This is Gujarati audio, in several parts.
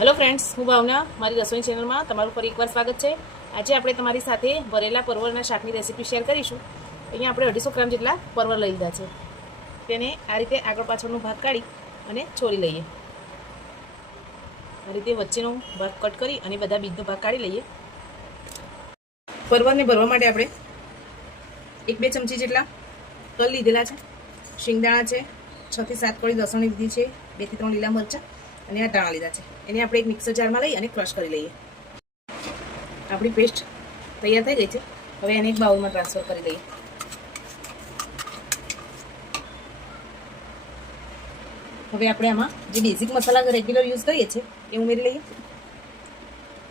હેલો ફ્રેન્ડ્સ, હું ભાવના મારી રસોઈ ચેનલમાં તમારું ફરી એકવાર સ્વાગત છે। આજે આપણે તમારી સાથે ભરેલા પરવળના શાકની રેસીપી શેર કરીશું। અહીંયા આપણે 250 ગ્રામ જેટલા પરવળ લઈ લીધા છે। તેને આ રીતે આગળ પાછળનો ભાગ કાઢી અને છોલી લઈએ। આ રીતે વચ્ચેનો ભાગ કટ કરી અને બધા બીજનો ભાગ કાઢી લઈએ। પરવળને ભરવા માટે આપણે 1-2 ચમચી જેટલા તલ લીધેલા છે, શિંગદાણા છે, 6 થી 7 કળી લસણ લીધી છે, 2 થી 3 લીલા મરચાં અને આ ધાણા લીધા છે। એને આપણે એક મિક્સર જારમાં લઈ અને ક્રશ કરી લઈએ। આપણી પેસ્ટ તૈયાર થઈ ગઈ છે। હવે એને એક બાઉલમાં ટ્રાન્સફર કરી લઈએ। હવે આપણે આમાં જે બેઝિક મસાલા રેગ્યુલર યુઝ કરીએ છીએ એ ઉમેરી લઈએ।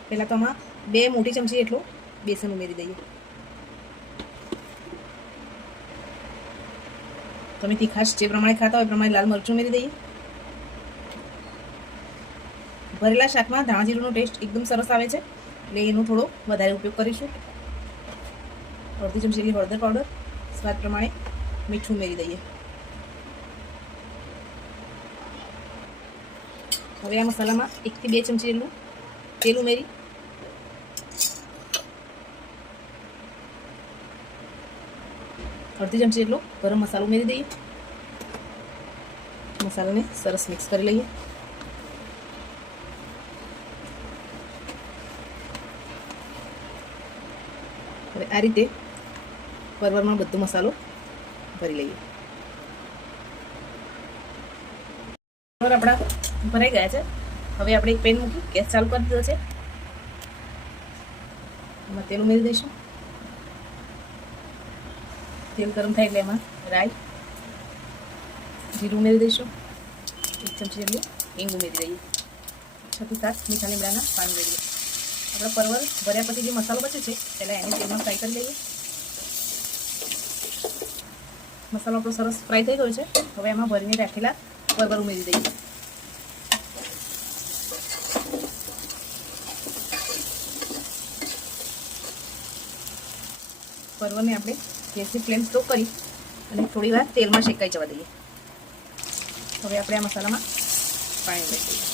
પહેલાં તો આમાં 2 મોટી ચમચી એટલું બેસન ઉમેરી દઈએ। તમે તીખાશ જે પ્રમાણે ખાતા હોય એ પ્રમાણે લાલ મરચું ઉમેરી દઈએ। ભરેલા શાકમાં ધાણા જીરુંનો ટેસ્ટ એકદમ સરસ આવે છે, એટલે એનો થોડો વધારે ઉપયોગ કરીશું। અડધી ચમચી જેટલી હળદર પાવડર, સ્વાદ પ્રમાણે મીઠું ઉમેરી દઈએ। હવે આ મસાલામાં 1 થી 2 ચમચી જેટલું તેલ ઉમેરી અડધી ચમચી જેટલો ગરમ મસાલો ઉમેરી દઈએ। મસાલાને સરસ મિક્સ કરી લઈએ। હવે આ રીતે પરવળમાં બધો મસાલો ભરી લઈએ। પરવળ આપણા ભરાઈ ગયા છે। હવે આપણે એક પેન મૂકી ગેસ ચાલુ કરી દીધો છે। એમાં તેલ ઉમેરી દઈશું। તેલ ગરમ થાય એટલે એમાં રાઈ, જીરું ઉમેરી દઈશું। 1 ચમચી જેટલી હિંગ ઉમેરી દઈએ। 6 થી 7 મીઠા લીમડાના પાન ઉમેરી દઈએ। આપણા પરવળ ભર્યા પછી જે મસાલો બચે છે પહેલાં એને તેલમાં ફ્રાય કરી લઈએ। મસાલો આપણો સરસ ફ્રાય થઈ ગયો છે। હવે એમાં ભરીને રાખેલા પરવળ ઉમેરી દઈએ। પરવળને આપણે ગેસની ફ્લેમ સ્લો કરી અને થોડી વાર તેલમાં શેકાઈ જવા દઈએ। હવે આપણે આ મસાલામાં પાણી ઉમેરી દઈએ।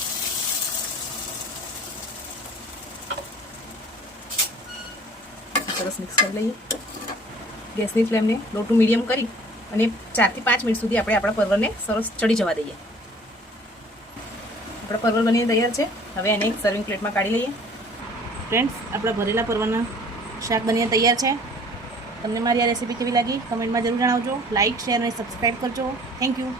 સરસ મિક્સ કરી લઈએ। ગેસની ફ્લેમને લો ટુ મીડિયમ કરી અને 4 થી 5 મિનિટ સુધી આપણે આપણા પરવળને સરસ ચડી જવા દઈએ। આપણા પરવળ બનીને તૈયાર છે। હવે એને એક સર્વિંગ પ્લેટમાં કાઢી લઈએ। ફ્રેન્ડ્સ, આપણા ભરેલા પરવળના શાક બનીને તૈયાર છે। તમને મારી આ રેસીપી કેવી લાગી કમેન્ટમાં જરૂર જણાવજો। લાઇક, શેર અને સબસ્ક્રાઈબ કરજો। Thank you.